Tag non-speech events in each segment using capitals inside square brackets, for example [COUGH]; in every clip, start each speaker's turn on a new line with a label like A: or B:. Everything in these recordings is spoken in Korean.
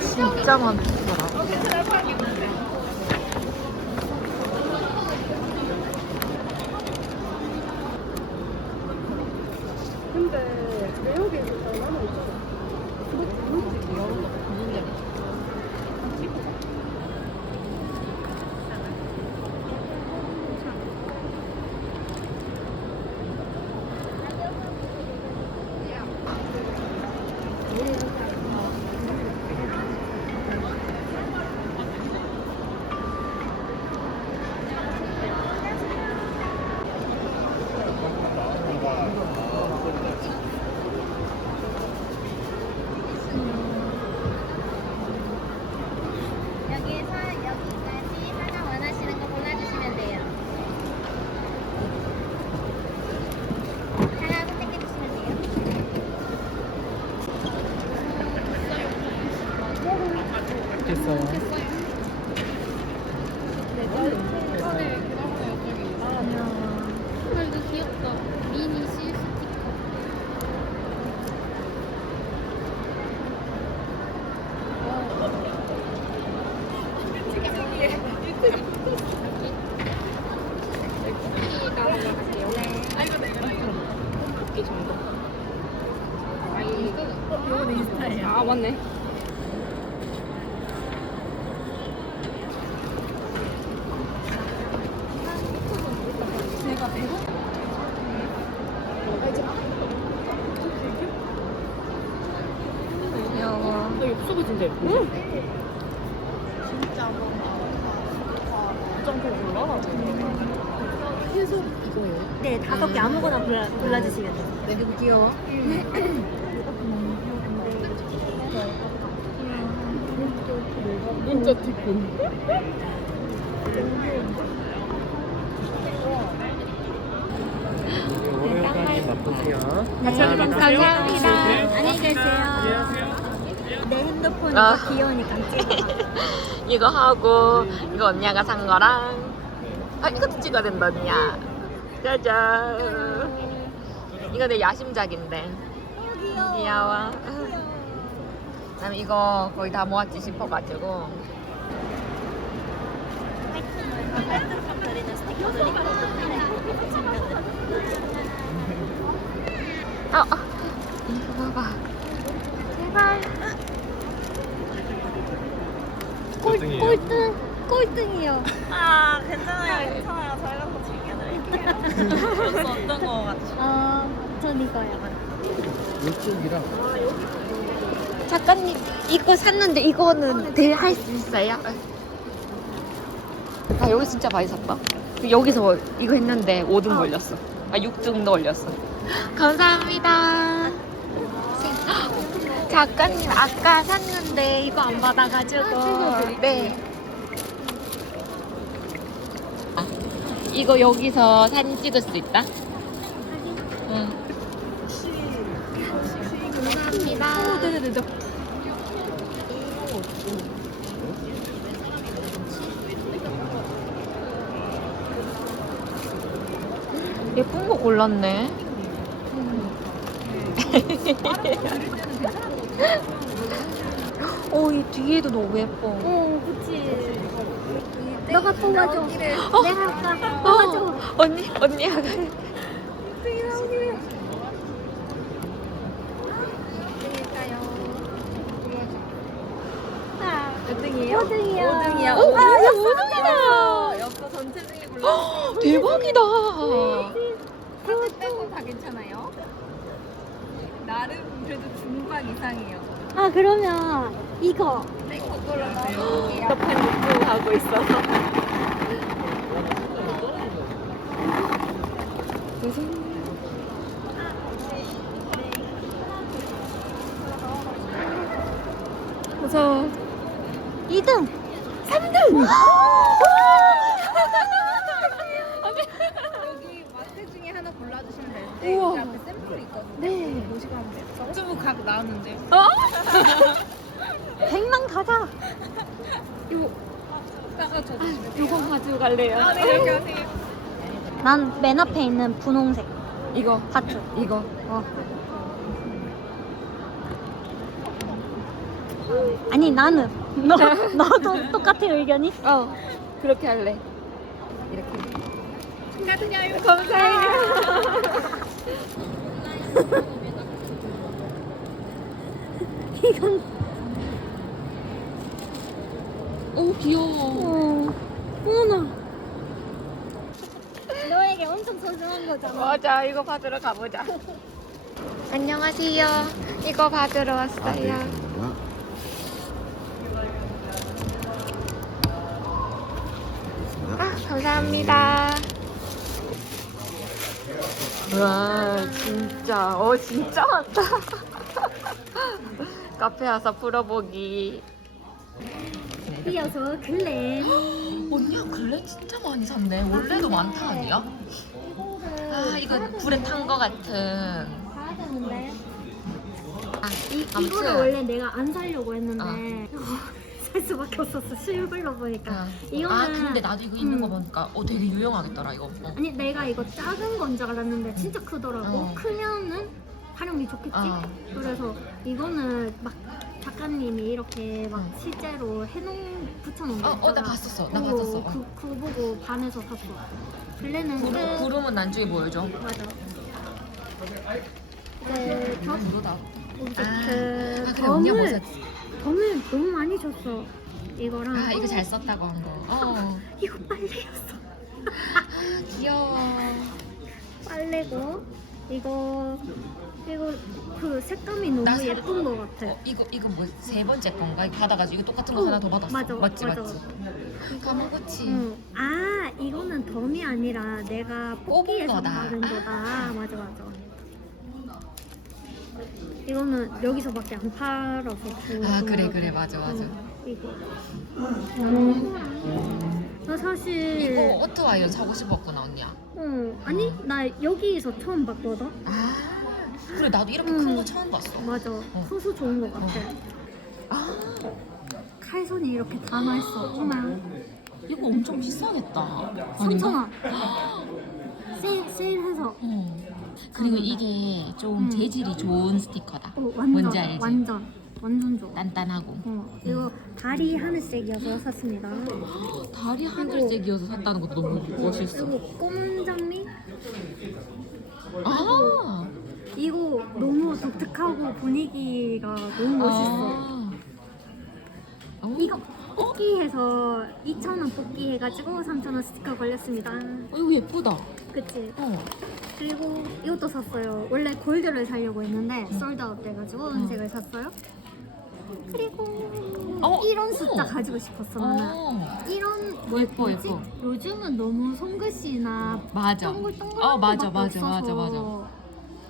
A: 진짜 많더라.
B: 근데 매력에서 얼마나 있어?
C: 여기에서 여기까지 하나 원하시는 거 골라주시면 돼요. 하나 선택해 주시면 돼요.
D: 됐어요.
C: 헐, 이거 귀엽다. 미니 실 스티커.
B: 아 맞네. 내가 배고
A: 귀여워.
B: 나 엽수가 진짜 예쁘.
C: 네, 다섯 개 아무거나 골라, 골라주시면 돼요.
A: 너무 귀여워.
B: 진짜 티콘.
D: 오래오래님 맛보세요.
C: 감사합니다. 안녕히 계세요. 내 핸드폰이
A: 아.
C: 더 귀여우니까 찍어. [LAUGHS]
A: 이거 하고 이거 언니가 산 거랑 아 이것도 찍어야 된다 언니야. 짜잔. 이거 내 야심작인데. 귀여워. 난 이거 거의 다 모았지 싶어가지고. 아, 아. 이거 봐봐. 제발.
D: 꼴등이에요.
C: 꼴등, 꼴등이요.
A: 아 괜찮아요 괜찮아요 저희가 더 즐겨드릴게요 [LAUGHS] 벌써 어떤 거 같죠?
C: 어, 전 이거요.
D: 이쪽이랑
A: 작가님 이거 샀는데 이거는 될할수 있어요? 아 여기 진짜 많이 샀다 여기서 이거 했는데 5등 걸렸어 아 6등도 걸렸어 감사합니다 작가님 아까 샀는데 이거 안 받아가지고 네 아, 이거 여기서 사진 찍을 수 있다? 응 감사합니다
B: 네네네.
A: 예쁜 [LAUGHS] 거 골랐네. 오, 이 뒤에도 너무 예뻐.
C: 어, 그치. 너가 뽑아줘.
A: 어?
C: 내가 할까? 뽑아줘.
A: 어, 언니, 언니가.
C: 몇 등이에요? 5등이요. 5등이요.
A: 오,
C: 아,
A: 오,
C: 오등이다.
B: 엽서 전체 중에 골라.
A: 대박이다.
B: 사진 빼고 다 괜찮아요? 나름 그래도 중반 이상이에요.
C: 아, 그러면 이거.
B: 땡거 골라주세요.
A: 답판 입고 하고 있어서. 무슨. 무서워.
C: 2등.
B: 3등! 여기 마트 중에 하나 골라주시면 되는데
A: 우와.
B: 여기 앞에 샘플이 있거든요.
C: 네.
B: 보시고 정주부 각 나왔는데요.
A: 어? [LAUGHS]
C: 100만 가자.
B: 따가줘 주시면 돼요.
A: 요거 가지고 갈래요.
B: 아, 네, 이렇게 하세요.
C: 난 맨 앞에 있는 분홍색
A: 이거,
C: 하트.
A: 이거.
C: 어. 아니 나는 너 [LAUGHS] 너도 똑같은 의견이?
A: 어 그렇게 할래 이렇게
B: 축하드려요.
A: 감사해요 [LAUGHS]
C: 이건
A: 오 귀여워.
C: 어 어머나. 너에게 엄청 소중한 거잖아.
A: 맞아 이거 받으러 가보자. [LAUGHS] 안녕하세요. 이거 받으러 왔어요. 아, 감사합니다. 와, 진짜, 어, 진짜 많다. [LAUGHS] 카페 와서 풀어보기.
C: 이어서 글램.
A: 언니야, 글렌 진짜 많이 샀네. 원래도 많다, 아니야? 아, 이거 불에 탄 거 같은.
C: 봐야 되는데.
A: 아,
C: 이,
A: 아무튼.
C: 이거를 원래 내가 안 사려고 했는데 [LAUGHS] 살 수밖에 없었어 수입을 보니까
A: 아,
C: 이거는
A: 아, 근데 나도 이거 있는
C: 음.
A: 거 보니까, 어, 되게 유용하겠더라, 이거. 어.
C: 아니 내가 이거 작은 건 줄 알았는데 진짜 크더라고
A: 어.
C: 크면은 활용이 좋겠지
A: 어.
C: 그래서 이거는 막 작가님이 이렇게 막
A: 응.
C: 실제로 해놓은 붙여놓은 거
A: 어, 어, 나. 봤었어. 나
C: 어,
A: 봤었어. 어.
C: 그, 그거 보고 반해서 샀어 블레는
A: 구름,
C: 끝
A: 구름은 나중에 보여줘.
C: 맞아 이제 겹
A: 이거다.
C: 오브젝트
A: 아, 그래, 뭐
C: 덤을
A: 샀지?
C: 덤을 너무 많이 줬어 이거랑
A: 아, 이거
C: 어,
A: 잘 썼다고 한 거. 어. [LAUGHS]
C: 이거 빨래였어
A: 아, 귀여워.
C: 빨래고 이거 이거 그 색감이 너무
A: 나 사-
C: 예쁜 것 같아
A: 어, 이거 이거 뭐 세 번째 건가? 받아가지고 이거 똑같은 거
C: 어,
A: 하나 더 받았어.
C: 맞아,
A: 맞지
C: 맞아.
A: 맞지. 가마고치.
C: 응. 아 이거는 덤이 아니라 내가 뽑기에서
A: 거다.
C: 받은 거다 맞아 맞아 이거는 여기서밖에 안 팔아서 좋은
A: 아 그래
C: 것
A: 그래. 맞아 맞아.
C: 응, 이거 음. 나 사실
A: 이거 오트와이어 사고 싶었구나 언니야.
C: 어 아니 나 여기서 처음 봤거든
A: 아 그래 나도 이렇게
C: 음.
A: 큰거 처음 봤어.
C: 맞아 커서 좋은 것 같아
A: 아
C: 칼손이 이렇게 다 나있어 어머
A: 이거 엄청 비싸겠다.
C: 3,000원 [GASPS] 세일, 세일해서
A: 어. 그리고 이게 좀
C: 음.
A: 재질이 좋은 스티커다.
C: 어, 완전
A: 뭔지 알지?
C: 완전 완전 좋아
A: 단단하고.
C: 어, 이거 다리 하늘색이어서 샀습니다
A: 다리 하늘색이어서 샀다는 것도 너무 멋있어.
C: 그리고 검은 장미
A: 아.
C: 이거 너무 독특하고 분위기가 너무 멋있어
A: 아. 어?
C: 이거 뽑기해서 2,000원 뽑기 해가지고 3,000원 스티커 걸렸습니다
A: 어, 이거 예쁘다.
C: 그치?
A: 어.
C: 그리고 이것도 샀어요. 원래 골드를 사려고 했는데 솔드아웃 돼가지고 은색을 샀어요. 그리고
A: 어,
C: 이런
A: 어.
C: 숫자 가지고 싶었어 나는.
A: 어.
C: 이런
A: 뭐 예뻐,
C: 뭐지?
A: 예뻐.
C: 요즘은 너무 손글씨나
A: 맞아.
C: 동글동글한
A: 어, 맞아,
C: 거밖에
A: 맞아,
C: 없어서
A: 맞아, 맞아.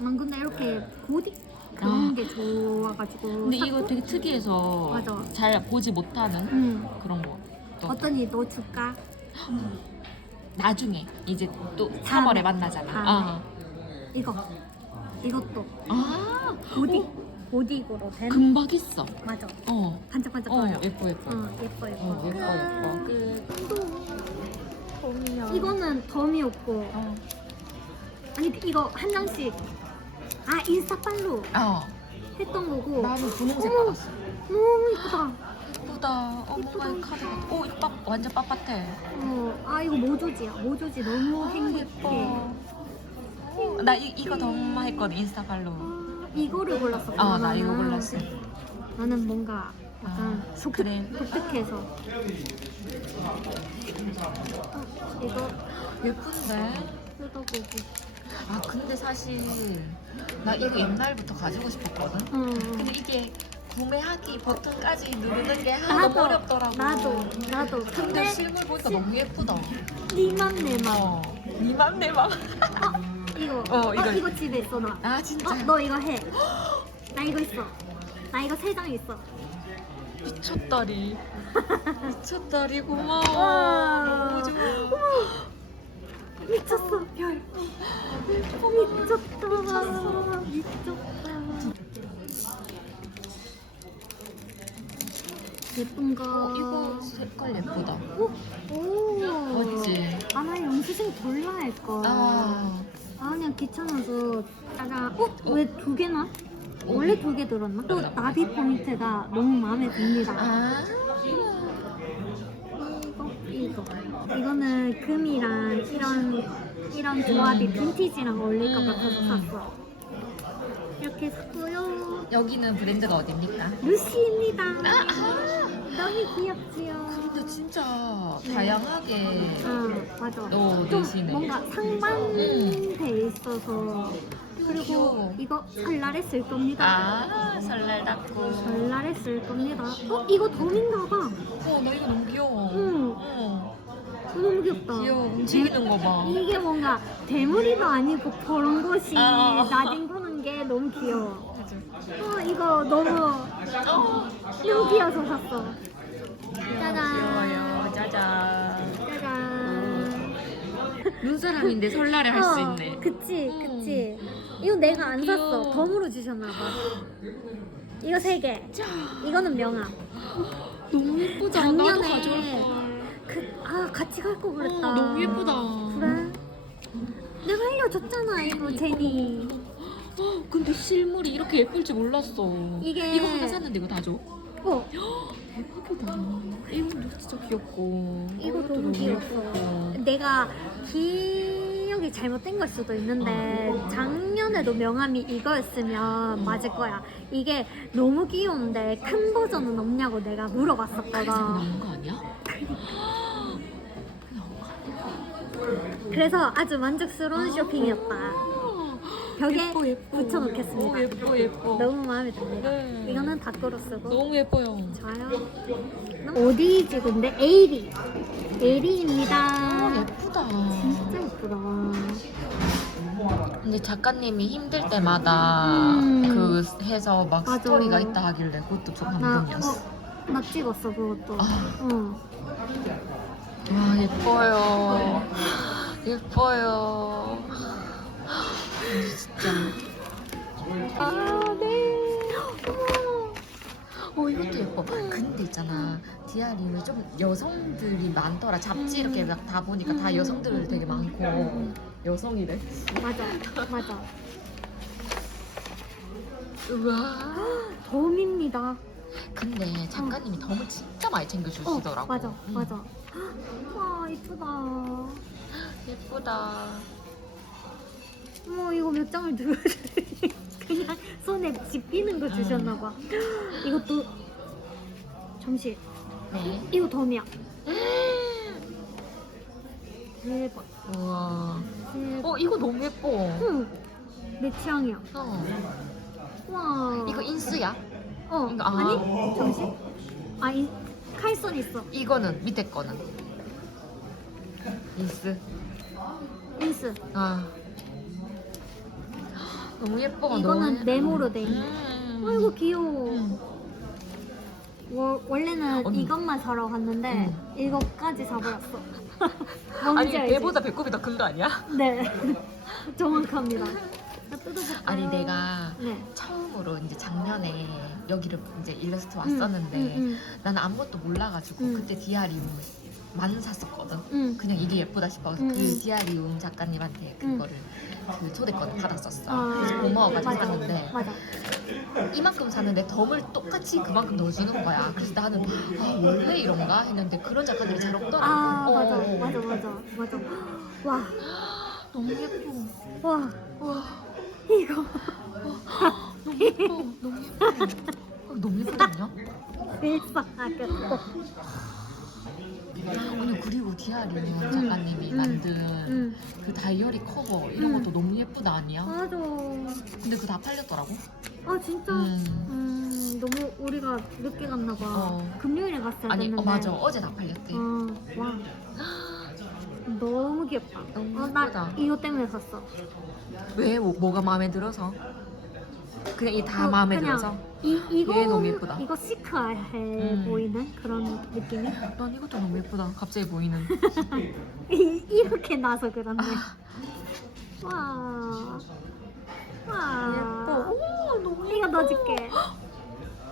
C: 난 근데 이렇게 고딕 그런
A: 아.
C: 게 좋아가지고
A: 근데 이거
C: 샀고.
A: 되게 특이해서
C: 맞아.
A: 잘 보지 못하는
C: 응.
A: 그런 거. 또
C: 어떠니 너 줄까?
A: 나중에 이제 또
C: 다음에.
A: 3월에 만나잖아.
C: 다음에.
A: 아.
C: 이거 이것도
A: 아.
C: 고딕 고딕으로 된
A: 금방 했어.
C: 맞아
A: 어.
C: 반짝반짝거려.
A: 어, 예뻐 예뻐.
C: 어 예뻐 예뻐.
A: 어, 예뻐 예뻐.
C: 그 이거는 덤이었고
A: 어.
C: 아니 이거 한 장씩 아 인스타빨로
A: 어.
C: 했던 거고
A: 나는 분홍색
C: 어머.
A: 받았어.
C: 너무 이쁘다.
A: 예쁘다. 어, 모바일 카드. 같아. 오, 이거 빡- 완전 빳빳해.
C: 어, 아 이거 모조지야. 모조지 너무
A: 아,
C: 행복해.
A: 예뻐. 어, 나 이, 이거 더 엄마 했거든 인스타 팔로우.
C: 아, 이거를 골랐었구나.
A: 아, 나 이거. 골랐어.
C: 나는 뭔가 약간
A: 아,
C: 독특,
A: 그래.
C: 독특해서. 어, 이거
A: 예쁜데?
C: 뜯어보고.
A: 아 근데 사실 나 이거 옛날부터 가지고 싶었거든.
C: 어.
A: 근데 이게 구매하기 버튼까지 누르는 게 하나도
C: 나도
A: 어렵더라고.
C: 나도 나도.
A: 근데
C: 근데
A: 실물 보니까 너무 예쁘다.
C: 니만 내만.
A: 어. 니맘 내맘.
C: 이거.
A: 어,
C: 어,
A: 이거.
C: 이거. 집에 있어 나.
A: 아 진짜
C: 어, 너 이거 해. 나 이거 있어. 나 이거 세 장 있어.
A: 미쳤다리. [LAUGHS] 미쳤다리 고마워.
C: 와.
A: 너무 좋아.
C: 미쳤어 별. 미쳤다. 미쳤다. 미쳤다. 예쁜 거.
A: 어, 이거 색깔 예쁘다.
C: 오. 오.
A: 맞지?
C: 아, 나 영수증 졸라 할 거.
A: 아.
C: 아, 그냥 귀찮아서. 따라. 어? 왜 두 개나? 원래 두 개 들었나? 또 나비 포인트가 너무 마음에 듭니다.
A: 아.
C: 이거 이거 이거는 금이랑 이런 이런 조합이 빈티지랑 어울릴 것 같아서 샀어. 이렇게 샀고요.
A: 여기는 브랜드가 어딥니까?
C: 루시입니다. 너무 귀엽지요.
A: 근데 진짜
C: 네.
A: 다양하게
C: 아 맞아.
A: 어,
C: 좀
A: 내시네.
C: 뭔가 상반돼 있어서 그리고
A: 귀여워.
C: 이거 설날에 쓸 겁니다.
A: 아 설날 닦고
C: 설날에 쓸 겁니다. 어 이거 덤인가 봐.
A: 어나 이거 너무 귀여워
C: 응.
A: 어,
C: 너무
A: 귀여워 움직이는 거 봐
C: 이게 뭔가 대물이도 아니고 그런 것이
A: 아.
C: 나뒹구는 게 너무 귀여워.
A: 맞아
C: 어 이거 너무
A: 어
C: 귀여워서 샀어. 짜잔.
A: 귀여워요 짜잔
C: 짜잔.
A: 눈사람인데 설날에 할 수
C: 어,
A: 있네
C: 그치,
A: 음.
C: 그치. 이거 내가 안 샀어.
A: 귀여워.
C: 덤으로 주셨나 봐. 이거 세 개. 이거는 명함.
A: 너무 예쁘다 나도
C: 작년에
A: 가져올 걸
C: 그, 아, 같이 갈 거 그랬다.
A: 어, 너무 예쁘다
C: 그래? 내가 알려줬잖아, 이거 제니.
A: 어, 근데 실물이 이렇게 예쁠 줄 몰랐어
C: 이게-
A: 이거 하나 샀는데 이거 다 줘?
C: 어,
A: 대박이다 이거 진짜 귀엽고
C: 이거
A: 이것도
C: 너무 귀엽어.
A: 예쁘고.
C: 내가 기억이 잘못된 걸 수도 있는데 작년에도 명함이 이거였으면 맞을 거야. 이게 너무 귀여운데 큰 버전은 없냐고 내가 물어봤었거든.
A: 나온 거 아니야?
C: 그래서 아주 만족스러운 쇼핑이었다. 벽에
A: 예뻐 예뻐
C: 붙여놓겠습니다.
A: 어, 예뻐 예뻐
C: 너무 마음에 듭니다.
A: 네.
C: 이거는 밖으로 쓰고.
A: 너무 예뻐요
C: 좋아요. 어디지 근데? 에이리. 에이리입니다.
A: 아, 예쁘다
C: 진짜 예쁘다.
A: 근데 작가님이 힘들 때마다
C: 음.
A: 그 해서 막
C: 맞아.
A: 스토리가 있다 하길래 그것도 좀
C: 나,
A: 감동이었어
C: 어, 나 찍었어 그것도.
A: 아.
C: 응.
A: 와 예뻐요 예뻐요 진짜.
C: 아 네.
A: 어 이것도 예뻐. 근데 있잖아. 디아리는 좀 여성들이 많더라. 잡지 이렇게 막 다 보니까 다 여성들 되게 많고. 여성이래?
C: 맞아. 맞아.
A: 우와.
C: 덤입니다.
A: 근데 작가님이 덤을 진짜 많이
C: 어
A: 챙겨주시더라고.
C: 맞아.
A: 응.
C: 맞아. 와 이쁘다.
A: 예쁘다
C: 어머 이거 몇 장을 들고 그냥 손에 집히는 거 주셨나 봐. 이것도 잠시
A: 네
C: 이거 덤이야. [GASPS] 대박
A: 우와
C: 대박.
A: 어 이거 너무 예뻐
C: 응. 내 취향이야.
A: 어
C: 와.
A: 이거 인스야?
C: 어
A: 이거- 아.
C: 아니 잠시. 아 이, 칼선 있어.
A: 이거는 밑에 거는 인스
C: 인스.
A: 아 너무 예뻐
C: 이거는
A: 너무
C: 네모로 돼 있는.
A: 음.
C: 아이고 귀여워.
A: 음.
C: 워- 원래는
A: 언니.
C: 이것만 사러 갔는데
A: 음.
C: 이것까지 사버렸어. [LAUGHS]
A: 아니
C: 뭔지 알지?
A: 배보다 배꼽이 더 큰 거 아니야?
C: 네, [LAUGHS] 정확합니다. 나 뜯어볼까요?
A: 아니 내가
C: 네.
A: 처음으로 이제 작년에 여기를 이제 일러스트 왔었는데
C: 음, 음,
A: 나는 아무것도 몰라가지고
C: 음.
A: 그때 디아리움 만 샀었거든.
C: 음.
A: 그냥 이게 예쁘다 싶어서
C: 음,
A: 그
C: 음.
A: 디아리움 작가님한테
C: 음.
A: 그거를 그 초대권을 받았었어.
C: 아,
A: 그래서 고마워가지고
C: 맞아.
A: 샀는데
C: 맞아.
A: 이만큼 샀는데 덤을 똑같이 그만큼 넣어주는 거야. 그래서 나는 아, 원래 이런가 했는데 그런 작가들이 잘 없더라고.
C: 아
A: 어,
C: 맞아,
A: 어.
C: 맞아, 맞아, 맞아. 와,
A: 너무 예뻐.
C: 와,
A: 와,
C: 이거
A: 너무 예뻐. 너무 예뻐. 어, 너무 예쁘지 않냐?
C: 일상하겠어.
A: 아니 그리고 디아리움 작가님이
C: 음.
A: 만든
C: 음,
A: 그 다이어리 커버 이런
C: 음.
A: 것도 너무 예쁘다 아니야?
C: 맞아.
A: 근데 그거 다 팔렸더라고.
C: 아 진짜.
A: 음.
C: 음, 너무 우리가 늦게 갔나 봐.
A: 어.
C: 금요일에 갔어야
A: 아니
C: 됐는데.
A: 어 맞아 어제 다 팔렸대.
C: 어, 와. 너무 귀엽다.
A: 너무
C: 어, 나
A: 예쁘다.
C: 이거 때문에 샀어.
A: 왜 뭐, 뭐가 마음에 들어서? 그냥 이 다
C: 어,
A: 마음에
C: 그냥
A: 들어서.
C: 이 이거
A: 얘 너무 예쁘다.
C: 이거 시크해
A: 음.
C: 보이는 그런 느낌이
A: 난 이것도 너무 예쁘다. 갑자기 보이는. [LAUGHS]
C: 이, 이렇게 나서 그런데
A: 아.
C: 와. 와.
A: 오 너무
C: 이거 넣어줄게.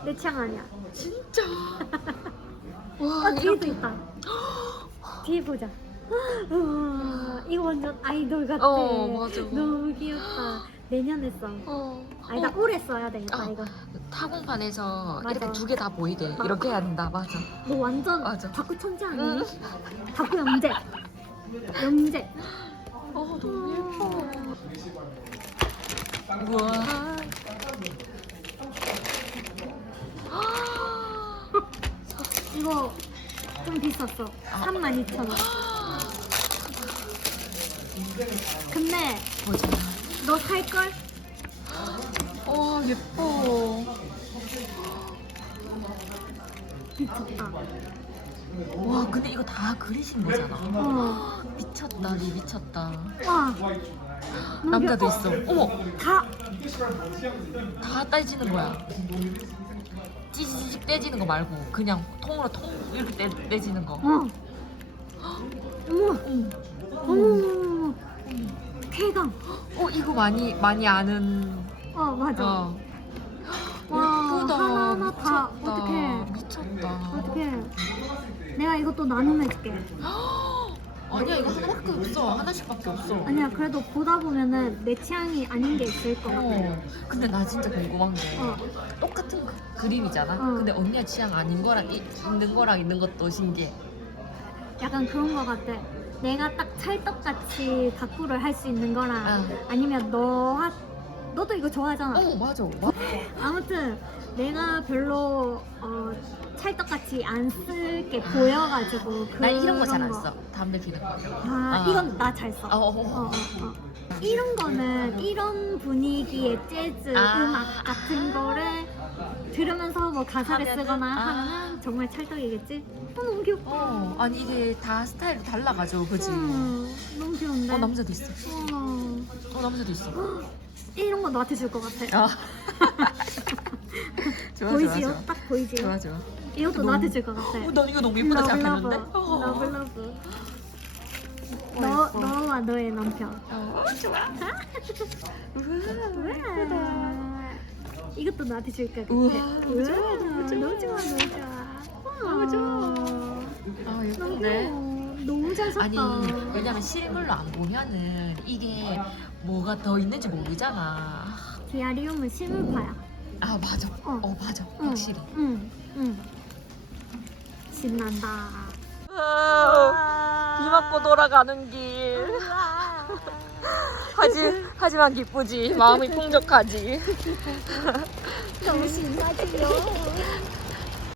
C: 내 취향 아니야.
A: 진짜.
C: 아, [LAUGHS]
A: 와
C: 뒤에도
A: 이렇게.
C: 있다. [GASPS] 뒤에 보자. [GASPS] 우와, 이거 완전 아이돌 같아.
A: 어, 맞아.
C: 너무 귀엽다. 내년에 써.
A: 어.
C: 아니다 올해 써야 되겠다
A: 아.
C: 이거.
A: 타공판에서
C: 맞아.
A: 이렇게 두 개 다 보이게 이렇게 해야 된다. 맞아.
C: 너 완전
A: 맞아.
C: 다쿠 천재 아니니?
A: 응.
C: 다쿠 영재. 영재.
A: 어 너무 예뻐. 우와.
C: 이거 좀 비쌌어.
A: 아.
C: 32,000원. [GASPS] 근데
A: 보자.
C: 너 살 걸?
A: 어 예뻐.
C: 미쳤다.
A: 와 근데 이거 다 그리신 거잖아.
C: 어.
A: 미쳤다, 니 미쳤다.
C: 와.
A: 남자도 있어. 어머,
C: 다
A: 다 떼지는 거야. 찌지직 떼지는 거 말고 그냥 통으로 통 이렇게 떼, 떼지는 거.
C: 어. 어머. 어머. 쾌감.
A: 어 이거 많이 많이 아는.
C: 어 맞아.
A: 어. [GASPS]
C: 와,
A: 예쁘다.
C: 하나하나 다
A: 미쳤다.
C: 어떡해.
A: 미쳤다.
C: 어떻게? 내가 이것도 나눔해줄게. [GASPS]
A: 아니야 이거 하나밖에 없어. 하나씩밖에 없어.
C: 아니야 그래도 보다 보면은 내 취향이 아닌 게 있을 것 같아.
A: 어. 근데 나 진짜 궁금한 게
C: 어.
A: 똑같은 그, 그림이잖아.
C: 어.
A: 근데 언니가 취향 아닌 거랑 이, 있는 거랑 있는 것도 신기해.
C: 약간 그런 것 같아. 내가 딱 찰떡같이 다꾸를 할 수 있는 거랑
A: 아.
C: 아니면 너 하, 너도 이거 좋아하잖아.
A: 어 맞아. 마-
C: 아무튼 내가 별로 어, 찰떡같이 안 쓸게 보여가지고
A: 나 이런 거 잘안
C: 거.
A: 써. 담배 피는 거.
C: 아,
A: 아.
C: 이건 나 잘 써.
A: 어, 어,
C: 어,
A: 어.
C: 어, 어. 이런 거는 이런 분위기의 재즈
A: 아.
C: 음악 같은 거를 들으면서 뭐 가사를
A: 하면은?
C: 쓰거나
A: 아.
C: 하면 정말 찰떡이겠지? 어, 너무 귀엽다.
A: 어, 아니 이게 다 스타일이 달라가지고 그지?
C: 음, 너무 귀여운데?
A: 어 남자도 있어.
C: 어,
A: 어 남자도 있어.
C: 이런 거 너한테 줄 것 같아.
A: 아. [LAUGHS] 좋아
C: 보이지요?
A: 좋아 좋아.
C: 딱 보이지요?
A: 좋아 좋아.
C: 이것도
A: 너무-
C: 너한테 줄 것 같아.
A: 어, 난 이거 너무 예쁘다 생각했는데. 어.
C: 러브 러브.
A: 어,
C: 너
A: 예뻐.
C: 너와 너의 남편.
A: 어, 좋아.
C: 우와. 이것도 나한테 줄것 같아.
A: 우와, 너무 좋아,
C: 우와,
A: 너무 좋아.
C: 너무 좋아, 너무 좋아.
A: 너무 좋아. 아
C: 너무
A: 예쁜데.
C: 귀여워. 너무 잘 샀다.
A: 아니 왜냐면 실물로 안 보면은 이게 뭐가 더 있는지 모르잖아.
C: 디아리움은 실물파야.
A: 아 맞아.
C: 어.
A: 어, 맞아.
C: 응,
A: 확실히.
C: 응, 응. 신난다.
A: 비 맞고 돌아가는 길. 하지 하지만 기쁘지. 마음이 풍족하지. [LAUGHS]
C: 너무 신나지요.